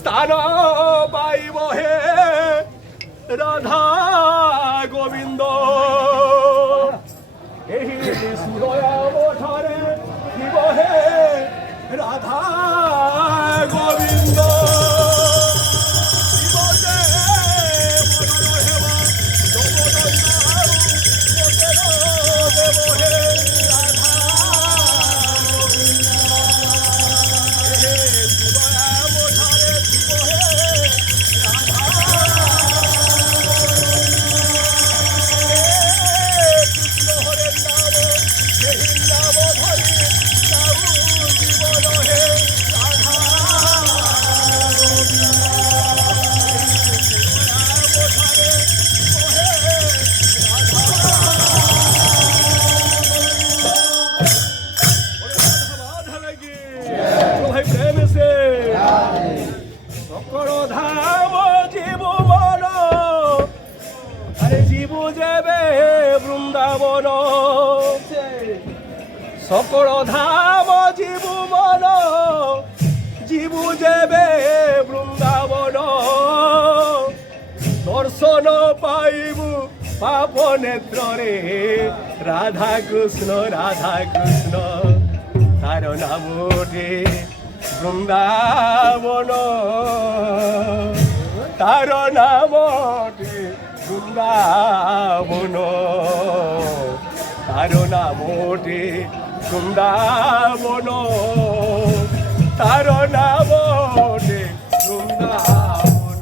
স্থান পাইব হে রাধা গোবিন্দ এই সুরয়াবঠারে দিব হে রাধা গোবিন্দ বৃন্দাবন সকল ধাম জীবু মন জীবু যাবে বৃন্দাবন দর্শন পাইবু পাপ নেত্রে রাধা কৃষ্ণ তার নামটি বৃন্দাবন তার নামটি বৃন্দাবন তার নামটি বৃন্দাবন তার নামটি বৃন্দাবন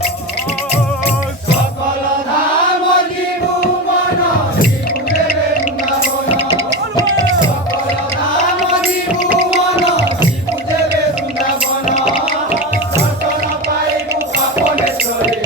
সকল ধাম জীবু মন জীবু দেবে বৃন্দাবন সকল ধাম জীবু মন জীবু দেবে বৃন্দাবন দর্শন পাইবু পাপ নেত্রে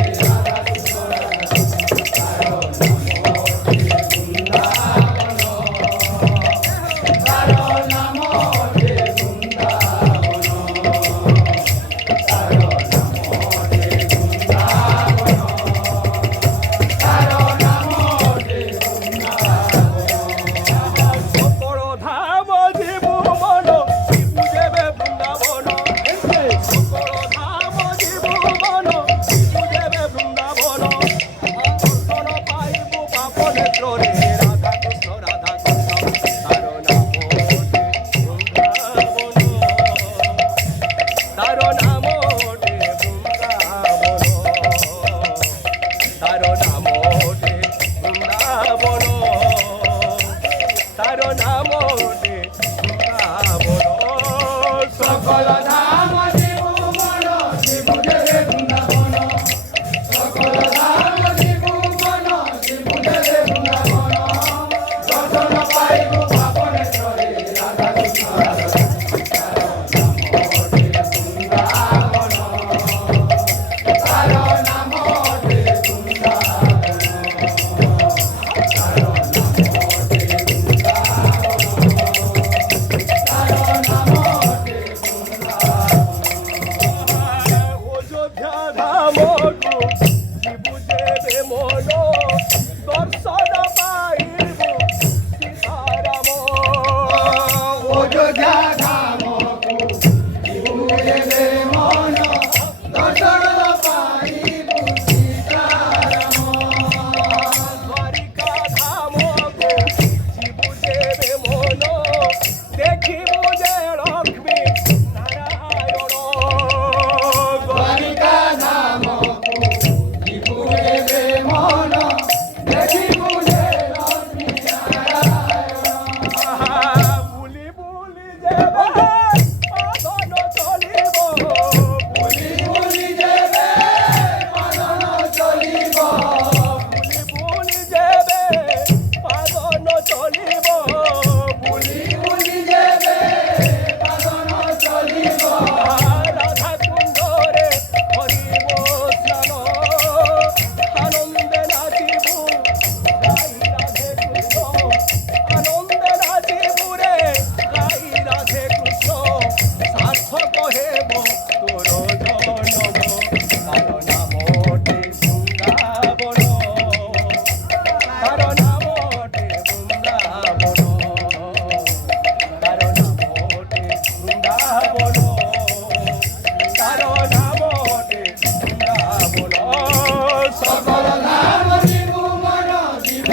সকল ধাম জীবু মন জীবু দেবে বৃন্দাবন সকল ধাম জীবু মন জীবু দেবে বৃন্দাবন দর্শন পাইবু পাপ নেত্রে রাধা কৃষ্ণ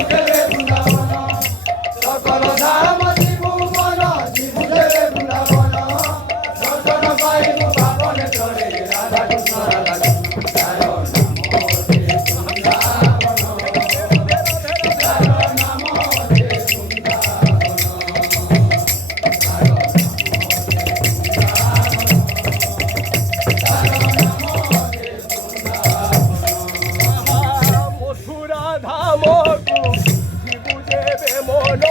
দেবে বৃন্দাবন সকল ধাম ত্রিভুবন শিবু দেবে বৃন্দাবন দর্শন পাইবু পাবনে চলে রাধা কৃষ্ণ রাধা কৃষ্ণ তার নাম হতে বৃন্দাবন তার নাম হতে মথুরা ধাম শিবু দেবে মন